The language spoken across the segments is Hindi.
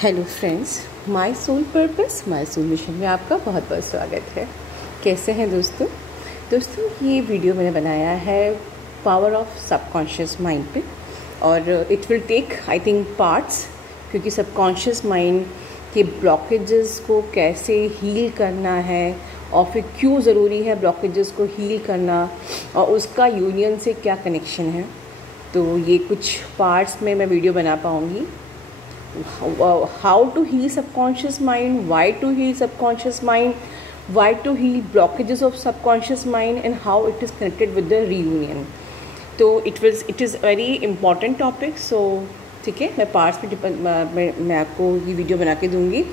Hello friends, my soul purpose my soul mission में आपका बहुत बहुत स्वागत है। कैसे हैं दोस्तों ये वीडियो मैंने बनाया है पावर ऑफ सबकॉन्शियस माइंड पे, और it will take I think parts, क्योंकि सबकॉन्शियस माइंड के ब्लॉकेजेस को कैसे हील करना है और फिर क्यों ज़रूरी है ब्लॉकेजेस को हील करना और उसका यूनियन से क्या कनेक्शन है। तो ये कुछ पार्ट्स में मैं वीडियो बना पाऊँगी। How to heal subconscious mind, why to heal subconscious mind, why to heal blockages of subconscious mind, and how it is connected with the reunion. तो it is very important topic. So ठीक है, मैं पार्ट्स में मैं आपको ये वीडियो बना के दूँगी।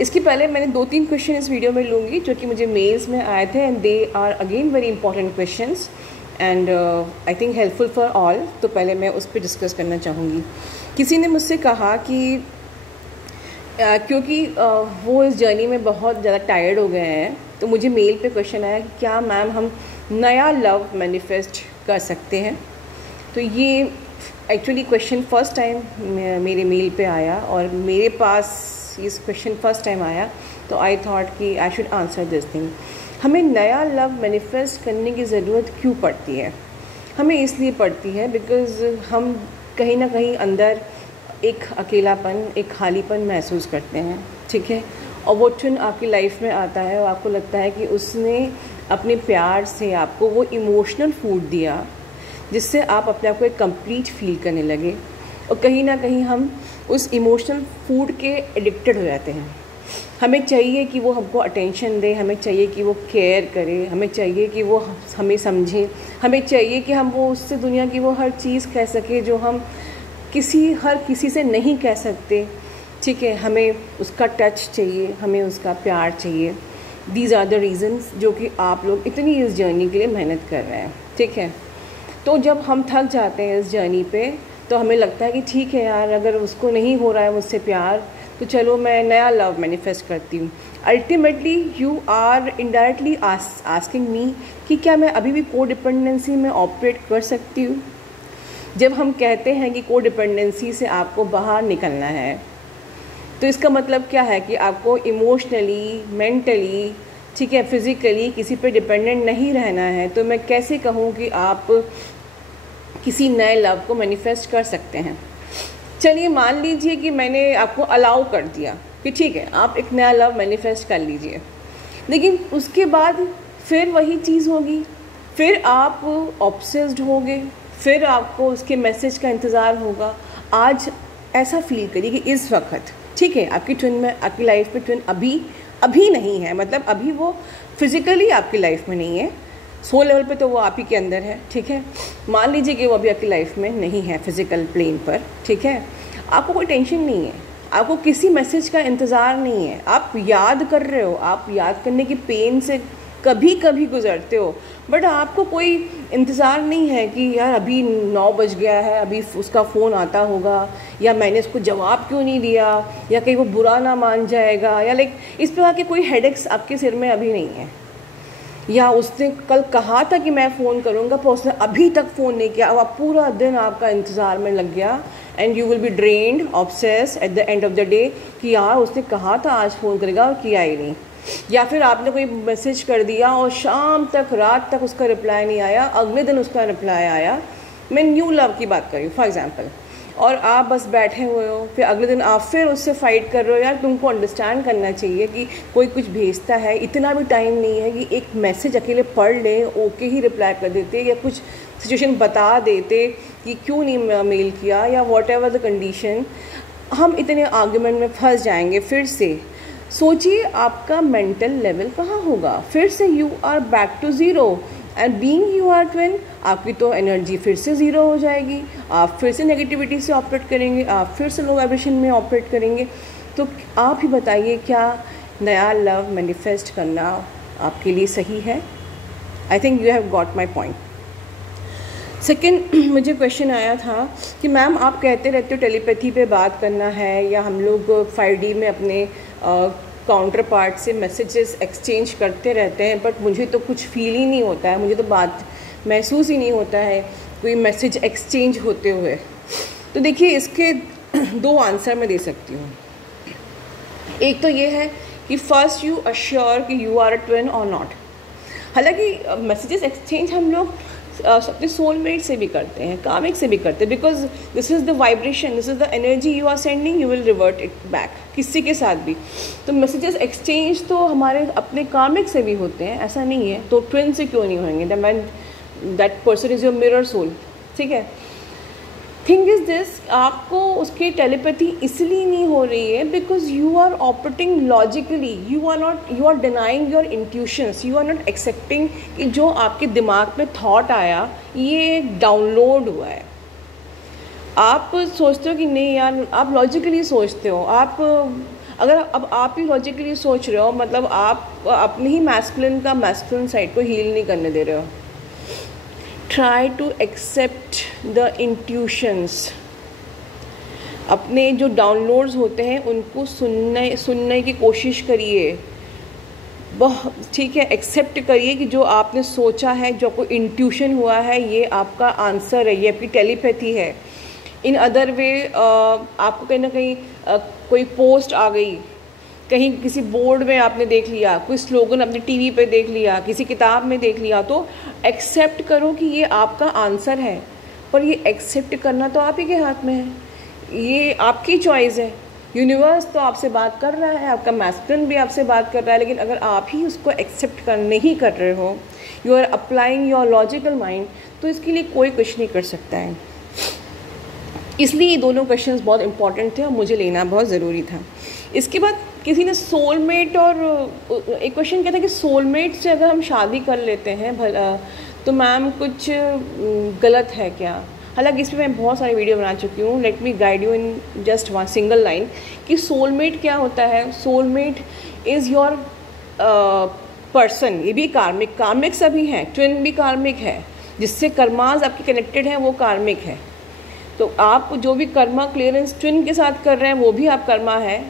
इसके पहले मैंने 2-3 क्वेश्चन इस वीडियो में लूँगी जो कि मुझे मेल्स में आए थे, and they are again very important questions and I think helpful for all. तो पहले मैं उस पर डिस्कस करना चाहूँगी। किसी ने मुझसे कहा कि क्योंकि वो इस जर्नी में बहुत ज़्यादा टायर्ड हो गए हैं, तो मुझे मेल पे क्वेश्चन आया कि क्या मैम हम नया लव मैनिफेस्ट कर सकते हैं। तो ये एक्चुअली क्वेश्चन फर्स्ट टाइम मेरे मेल पे आया और मेरे पास इस क्वेश्चन फर्स्ट टाइम आया, तो आई थॉट कि I should answer this thing. हमें नया लव मैनिफेस्ट करने की ज़रूरत क्यों पड़ती है? हमें इसलिए पड़ती है बिकॉज़ हम कहीं ना कहीं अंदर एक अकेलापन, एक खालीपन महसूस करते हैं, ठीक है। और वो ट्विन आपकी लाइफ में आता है और आपको लगता है कि उसने अपने प्यार से आपको वो इमोशनल फूड दिया जिससे आप अपने आप को एक कंप्लीट फील करने लगे, और कहीं ना कहीं हम उस इमोशनल फूड के एडिक्टेड हो जाते हैं। हमें चाहिए कि वो हमको अटेंशन दे, हमें चाहिए कि वो केयर करे, हमें चाहिए कि वो हमें समझे, हमें चाहिए कि हम वो उससे दुनिया की वो हर चीज़ कह सके जो हम हर किसी से नहीं कह सकते, ठीक है। हमें उसका टच चाहिए, हमें उसका प्यार चाहिए। दीज आर द रीज़न्स जो कि आप लोग इतनी इस जर्नी के लिए मेहनत कर रहे हैं, ठीक है। तो जब हम थक जाते हैं इस जर्नी पे, तो हमें लगता है कि ठीक है यार, अगर उसको नहीं हो रहा है मुझसे प्यार, तो चलो मैं नया लव मैनिफेस्ट करती हूँ। Ultimately you are indirectly asking me कि क्या मैं अभी भी को डिपेंडेंसी में ऑपरेट कर सकती हूँ। जब हम कहते हैं कि को डिपेंडेंसी से आपको बाहर निकलना है, तो इसका मतलब क्या है कि आपको इमोशनली, मेंटली, ठीक है, फिज़िकली किसी पे डिपेंडेंट नहीं रहना है। तो मैं कैसे कहूँ कि आप किसी नए लव को मैनिफेस्ट कर सकते हैं। चलिए मान लीजिए कि मैंने आपको अलाउ कर दिया कि ठीक है आप एक नया लव मैनिफेस्ट कर लीजिए, लेकिन उसके बाद फिर वही चीज़ होगी, फिर आप ऑब्सेस्ड होगे, फिर आपको उसके मैसेज का इंतज़ार होगा। आज ऐसा फील करिए कि इस वक्त ठीक है आपकी ट्विन में, आपकी लाइफ में ट्विन अभी नहीं है, मतलब अभी वो फिज़िकली आपकी लाइफ में नहीं है, सोल लेवल पे तो वो आप ही के अंदर है, ठीक है। मान लीजिए कि वो अभी आपकी लाइफ में नहीं है फिज़िकल प्लेन पर, ठीक है। आपको कोई टेंशन नहीं है, आपको किसी मैसेज का इंतज़ार नहीं है, आप याद कर रहे हो, आप याद करने की पेन से कभी कभी गुजरते हो, बट आपको कोई इंतज़ार नहीं है कि यार अभी 9 बज गया है, अभी उसका फ़ोन आता होगा, या मैंने उसको जवाब क्यों नहीं दिया, या कहीं वो बुरा ना मान जाएगा, या लाइक इस प्रकार के कोई हेडेक्स आपके सिर में अभी नहीं है। या उसने कल कहा था कि मैं फ़ोन करूँगा, पर उसने अभी तक फ़ोन नहीं किया, अब आप पूरा दिन आपका इंतज़ार में लग गया, and you will be drained, obsessed at the end of the day कि यार उसने कहा था आज फ़ोन करेगा और किया ही नहीं। या फिर आपने कोई मैसेज कर दिया और शाम तक, रात तक उसका रिप्लाई नहीं आया, अगले दिन उसका रिप्लाई आया। मैं न्यू लव की बात कर रही हूँ फॉर एग्जांपल, और आप बस बैठे हुए हो, फिर अगले दिन आप फिर उससे फाइट कर रहे हो। यार तुमको अंडरस्टैंड करना चाहिए कि कोई कुछ भेजता है, इतना भी टाइम नहीं है कि एक मैसेज अकेले पढ़ लें, ओके ही रिप्लाई कर देते, या कुछ सिचुएशन बता देते कि क्यों नहीं मेल किया, या वॉट एवर द कंडीशन। हम इतने आर्ग्यूमेंट में फंस जाएंगे। फिर से सोचिए आपका मेंटल लेवल कहाँ होगा, फिर से you are back to zero, and being you are twin, आपकी तो एनर्जी फिर से ज़ीरो हो जाएगी, आप फिर से नेगेटिविटी से ऑपरेट करेंगे, आप फिर से लो वाइब्रेशन में ऑपरेट करेंगे। तो आप ही बताइए, क्या नया लव मैनिफेस्ट करना आपके लिए सही है? I think you have got my point. Second, मुझे क्वेश्चन आया था कि मैम आप कहते रहते हो टेलीपैथी पे बात करना है, या हम लोग 5D में अपने काउंटर पार्ट से मैसेजेस एक्सचेंज करते रहते हैं, बट मुझे तो कुछ फील ही नहीं होता है, मुझे तो बात महसूस ही नहीं होता है कोई मैसेज एक्सचेंज होते हुए। तो देखिए इसके 2 आंसर मैं दे सकती हूँ। एक तो ये है कि फर्स्ट यू अश्योर कि यू आर अ ट्विन और नॉट। हालांकि मैसेजेस एक्सचेंज हम लोग अपने सोलमेट से भी करते हैं, कामिक से भी करते हैं, because this is the vibration, this is the energy you are sending, you will revert it back किसी के साथ भी। तो मैसेजेस एक्सचेंज तो हमारे अपने कामिक से भी होते हैं, ऐसा नहीं है, तो ट्विन से क्यों नहीं होंगे? The man that person is your mirror soul, ठीक है। थिंग इज़ दिस, आपको उसकी टेलीपैथी इसलिए नहीं हो रही है because you are operating logically, you are denying your intuitions, you are not accepting कि जो आपके दिमाग में थॉट आया ये डाउनलोड हुआ है। आप सोचते हो कि नहीं यार, आप लॉजिकली सोचते हो, आप अगर अब आप ही लॉजिकली सोच रहे हो मतलब आप अपने ही मैस्कुलिन साइड को हील नहीं करने दे रहे हो। Try to accept the intuitions, अपने जो डाउनलोड्स होते हैं उनको सुनने की कोशिश करिए, ठीक है, एक्सेप्ट करिए कि जो आपने सोचा है, जो आपको इंट्यूशन हुआ है, ये आपका आंसर है, ये आपकी टेलीपैथी है। इन अदर वे आपको कहीं ना कहीं कोई पोस्ट आ गई, कहीं किसी बोर्ड में आपने देख लिया, कोई स्लोगन अपने टीवी पे देख लिया, किसी किताब में देख लिया, तो एक्सेप्ट करो कि ये आपका आंसर है। पर ये एक्सेप्ट करना तो आप ही के हाथ में है, ये आपकी चॉइस है। यूनिवर्स तो आपसे बात कर रहा है, आपका मैस्कुलिन भी आपसे बात कर रहा है, लेकिन अगर आप ही उसको एक्सेप्ट नहीं कर रहे हो, you are applying your logical mind, तो इसके लिए कोई कुछ नहीं कर सकता है। इसलिए ये दोनों क्वेश्चंस बहुत इंपॉर्टेंट थे और मुझे लेना बहुत ज़रूरी था। इसके बाद किसी ने सोलमेट और एक क्वेश्चन कहता है कि सोलमेट से अगर हम शादी कर लेते हैं भला तो मैम कुछ गलत है क्या? हालांकि इस पर मैं बहुत सारी वीडियो बना चुकी हूँ। Let me guide you in just one single line कि सोलमेट क्या होता है। सोलमेट इज़ योर पर्सन, ये भी कार्मिक सभी हैं, ट्विन भी कार्मिक है, जिससे कर्माज आपके कनेक्टेड हैं वो कार्मिक है। तो आप जो भी कर्मा क्लियरेंस ट्विन के साथ कर रहे हैं वो भी आप कर्मा है,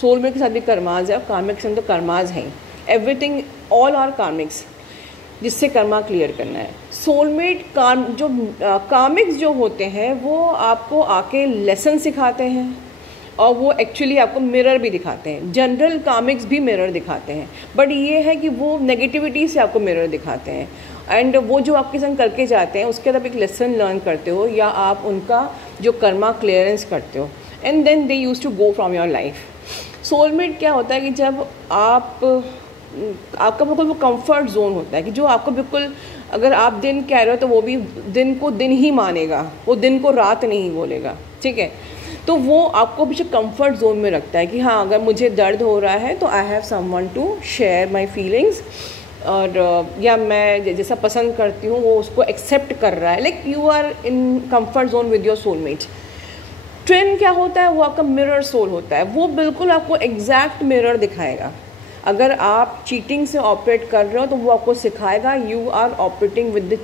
सोलमेट के साथ भी कर्माज है, और कार्मिक से तो कर्माज हैं। एवरीथिंग ऑल आर कार्मिक्स, जिससे कर्मा क्लियर करना है। सोलमेट कार्मिक्स जो होते हैं वो आपको आके लेसन सिखाते हैं और वो एक्चुअली आपको मिरर भी दिखाते हैं। जनरल कार्मिक्स भी मिरर दिखाते हैं, बट ये है कि वो नेगेटिविटी से आपको मिरर दिखाते हैं, एंड वो जो आपके संग करके जाते हैं उसके बाद आप एक लेसन लर्न करते हो या आप उनका जो कर्मा क्लियरेंस करते हो, and then they use to go from your life. Soulmate क्या होता है कि जब आपका बिल्कुल वो कंफर्ट जोन होता है कि जो आपको बिल्कुल, अगर आप दिन कह रहे हो तो वो भी दिन को दिन ही मानेगा, वो दिन को रात नहीं बोलेगा, ठीक है। तो वो आपको पीछे कंफर्ट जोन में रखता है कि हाँ अगर मुझे दर्द हो रहा है तो I have someone to share my feelings, और या मैं जैसा पसंद करती हूँ वो उसको एक्सेप्ट कर रहा है। Like you are in comfort zone with your soulmate. Twin क्या होता है, वो आपका मिरर सोल होता है, वो बिल्कुल आपको एग्जैक्ट मिरर दिखाएगा। अगर आप चीटिंग से ऑपरेट कर रहे हो तो वो आपको सिखाएगा you are operating with the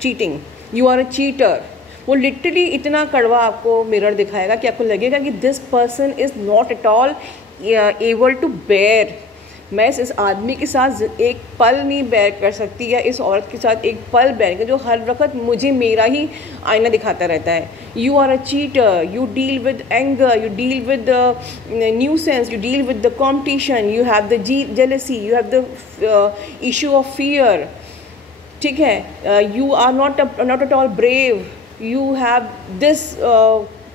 cheating, you are a cheater. वो लिटरली इतना कड़वा आपको मिरर दिखाएगा कि आपको लगेगा कि this person is not at all able to bear, मैं इस आदमी के साथ एक पल नहीं बेयर कर सकती, या इस औरत के साथ एक पल बेयर कर, जो हर वक्त मुझे मेरा ही आईना दिखाता रहता है। You are a cheater, you deal with anger, you deal with the nuisance, you deal with the competition, you have the jealousy, you have the issue of fear, ठीक है। You are not at all brave, you have this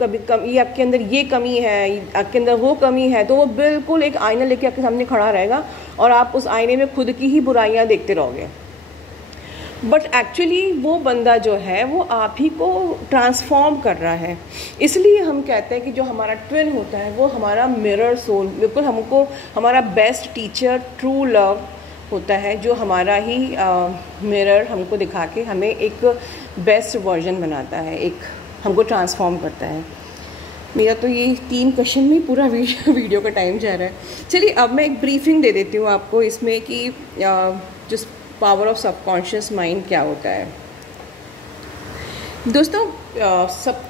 ये आपके अंदर ये कमी है, आपके अंदर वो कमी है। तो वो बिल्कुल एक आईना लेके आपके सामने खड़ा रहेगा और आप उस आईने में खुद की ही बुराइयां देखते रहोगे। बट एक्चुअली वो बंदा जो है वो आप ही को ट्रांसफॉर्म कर रहा है। इसलिए हम कहते हैं कि जो हमारा ट्विन होता है वो हमारा मिरर सोल, बिल्कुल हमको हमारा बेस्ट टीचर ट्रू लव होता है, जो हमारा ही मिरर हमको दिखा के हमें एक बेस्ट वर्जन बनाता है, एक हमको ट्रांसफॉर्म करता है। मेरा तो ये 3 क्वेश्चन में पूरा वीडियो का टाइम जा रहा है। चलिए अब मैं एक ब्रीफिंग दे देती हूँ आपको इसमें कि जो पावर ऑफ सबकॉन्शियस माइंड क्या होता है। दोस्तों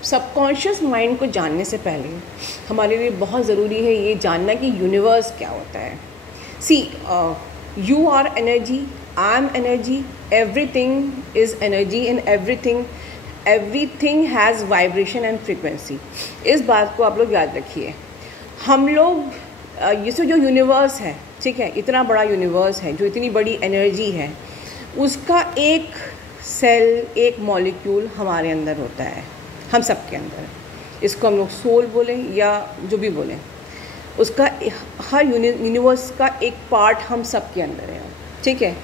सबकॉन्शियस माइंड को जानने से पहले हमारे लिए बहुत ज़रूरी है ये जानना कि यूनिवर्स क्या होता है। See you are energy, I am energy, everything is energy and everything has vibration and frequency. इस बात को आप लोग याद रखिए। हम लोग ये जो यूनिवर्स है, ठीक है, इतना बड़ा यूनिवर्स है, जो इतनी बड़ी एनर्जी है, उसका एक सेल, एक मॉलिक्यूल हमारे अंदर होता है, हम सब के अंदर। इसको हम लोग सोल बोलें या जो भी बोलें, उसका हर यूनिवर्स का एक पार्ट हम सब के अंदर है, ठीक है।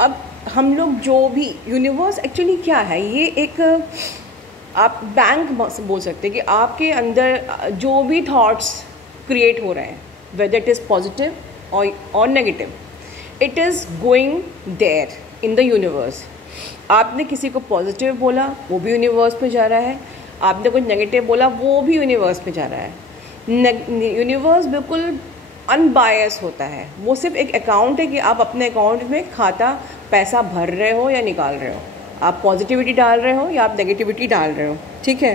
अब हम लोग जो भी यूनिवर्स एक्चुअली क्या है, ये एक आप बैंक बोल सकते हैं कि आपके अंदर जो भी थॉट्स क्रिएट हो रहे हैं, वेदर इट इज़ पॉजिटिव और negative, it is going there in the universe. आपने किसी को पॉजिटिव बोला, वो भी यूनिवर्स पे जा रहा है, आपने कुछ नेगेटिव बोला, वो भी यूनिवर्स पे जा रहा है। यूनिवर्स बिल्कुल अनबायस होता है, वो सिर्फ एक अकाउंट है कि आप अपने अकाउंट में खाता पैसा भर रहे हो या निकाल रहे हो, आप पॉजिटिविटी डाल रहे हो या आप नेगेटिविटी डाल रहे हो, ठीक है।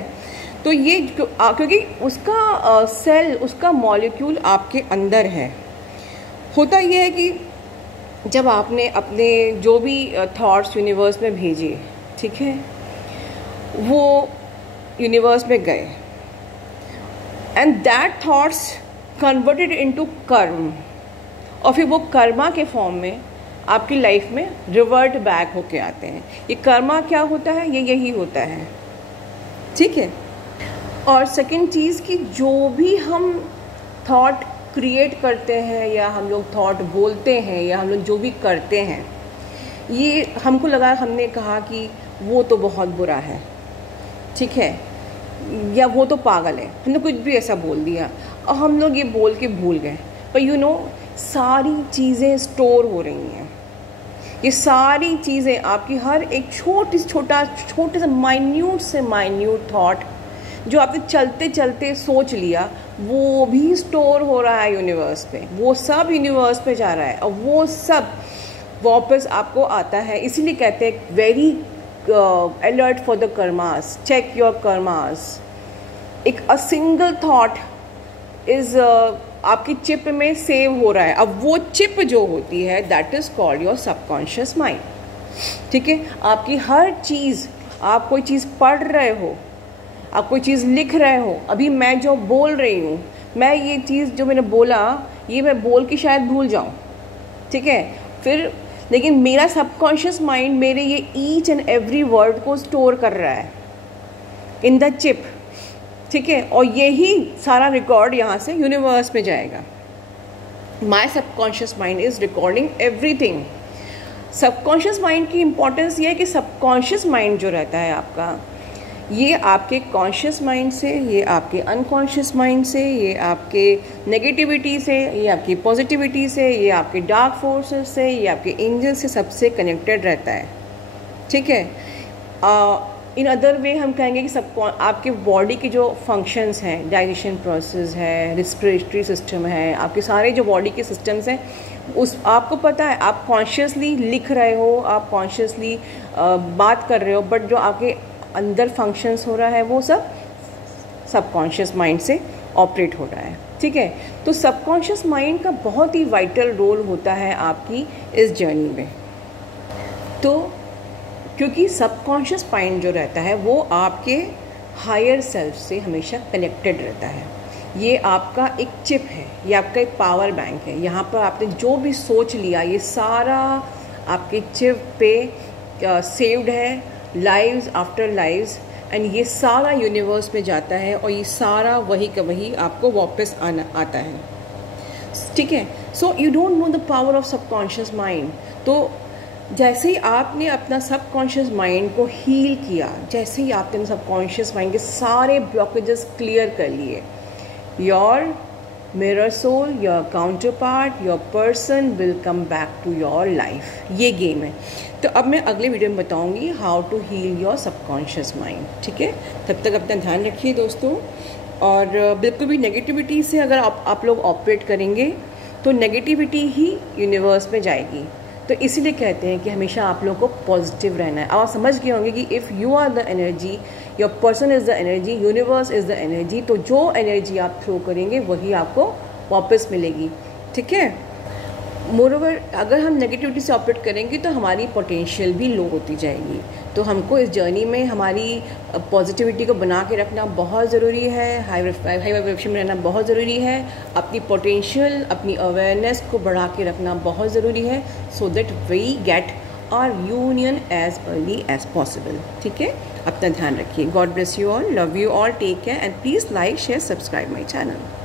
तो ये क्योंकि उसका सेल, उसका मॉलिक्यूल आपके अंदर है। होता ये है कि जब आपने अपने जो भी थॉट्स यूनिवर्स में भेजे, ठीक है, वो यूनिवर्स में गए and that thoughts converted into कर्म, और फिर वो कर्मा के फॉर्म में आपकी लाइफ में रिवर्ट बैक होके आते हैं। ये कर्मा क्या होता है, ये यही होता है, ठीक है। और सेकंड चीज़ कि जो भी हम थॉट क्रिएट करते हैं या हम लोग थॉट बोलते हैं या हम लोग जो भी करते हैं, ये हमको लगा, हमने कहा कि वो तो बहुत बुरा है, ठीक है, या वो तो पागल है, हमने कुछ भी ऐसा बोल दिया और हम लोग ये बोल के भूल गए। पर यू नो, सारी चीज़ें स्टोर हो रही हैं, ये सारी चीज़ें आपकी हर एक छोटे से माइन्यूट थॉट जो आपने चलते चलते सोच लिया, वो भी स्टोर हो रहा है यूनिवर्स पे, वो सब यूनिवर्स पे जा रहा है और वो सब वापस आपको आता है। इसीलिए कहते हैं very alert for the karmas, check your karmas. एक अ सिंगल थॉट इज़ आपकी चिप में सेव हो रहा है। अब वो चिप जो होती है that is called your subconscious mind, ठीक है। आपकी हर चीज़, आप कोई चीज़ पढ़ रहे हो, आप कोई चीज़ लिख रहे हो, अभी मैं जो बोल रही हूँ, मैं ये चीज़ जो मैंने बोला, ये मैं बोल के शायद भूल जाऊँ, ठीक है, फिर लेकिन मेरा सबकॉन्शियस माइंड मेरे ये ईच एंड एवरी वर्ड को स्टोर कर रहा है इन द चिप, ठीक है, और यही सारा रिकॉर्ड यहाँ से यूनिवर्स में जाएगा। माई subconscious mind is recording everything. Subconscious mind की इम्पोर्टेंस ये है कि सबकॉन्शियस माइंड जो रहता है आपका, ये आपके कॉन्शियस माइंड से, ये आपके अनकॉन्शियस माइंड से, ये आपके नेगेटिविटी से, ये आपकी पॉजिटिविटी से, ये आपके डार्क फोर्सेस से, ये आपके एंजल से, सबसे कनेक्टेड रहता है, ठीक है। इन अदर वे हम कहेंगे कि सब आपके बॉडी के जो फंक्शंस हैं, डाइजेशन प्रोसेस है, रिस्पिरेटरी सिस्टम है, आपके सारे जो बॉडी के सिस्टम्स हैं, उस आपको पता है, आप कॉन्शियसली लिख रहे हो, आप कॉन्शियसली बात कर रहे हो, बट जो आपके अंदर फंक्शंस हो रहा है वो सब सबकॉन्शियस माइंड से ऑपरेट हो रहा है, ठीक है। तो सबकॉन्शियस माइंड का बहुत ही वाइटल रोल होता है आपकी इस जर्नी में। तो क्योंकि सबकॉन्शियस माइंड जो रहता है वो आपके हायर सेल्फ से हमेशा कनेक्टेड रहता है। ये आपका एक चिप है, ये आपका एक पावर बैंक है। यहाँ पर आपने जो भी सोच लिया, ये सारा आपके चिप पे सेव्ड है, लाइव्स आफ्टर लाइव्स, एंड ये सारा यूनिवर्स में जाता है और ये सारा वही का वही आपको वापस आता है, ठीक है। So you don't know the power of subconscious mind. तो जैसे ही आपने अपना सबकॉन्शियस माइंड को हील किया, जैसे ही आपने सबकॉन्शियस माइंड के सारे ब्लॉकेजेस क्लियर कर लिए, your mirror soul, your counter part, your person will come back to your life. ये गेम है। तो अब मैं अगले वीडियो में बताऊंगी how to heal your subconscious mind, ठीक है। तब तक अपना ध्यान रखिए दोस्तों, और बिल्कुल भी नेगेटिविटी से अगर आप लोग ऑपरेट करेंगे तो नेगेटिविटी ही यूनिवर्स में जाएगी। तो इसीलिए कहते हैं कि हमेशा आप लोगों को पॉजिटिव रहना है। आप समझ गए होंगे कि if you are the energy, your person is the energy, universe is the energy, तो जो एनर्जी आप थ्रो करेंगे वही आपको वापस मिलेगी, ठीक है। मोरओवर अगर हम नेगेटिविटी से ऑपरेट करेंगे तो हमारी पोटेंशियल भी लो होती जाएगी। तो हमको इस जर्नी में हमारी पॉजिटिविटी को बना के रखना बहुत ज़रूरी है, हाई वाइब्रेशन में रहना बहुत ज़रूरी है, अपनी पोटेंशियल, अपनी अवेयरनेस को बढ़ा के रखना बहुत ज़रूरी है, so that we get our union as early as possible. ठीक है, अपना ध्यान रखिए। God bless you all, love you all, take care and please like share subscribe my channel.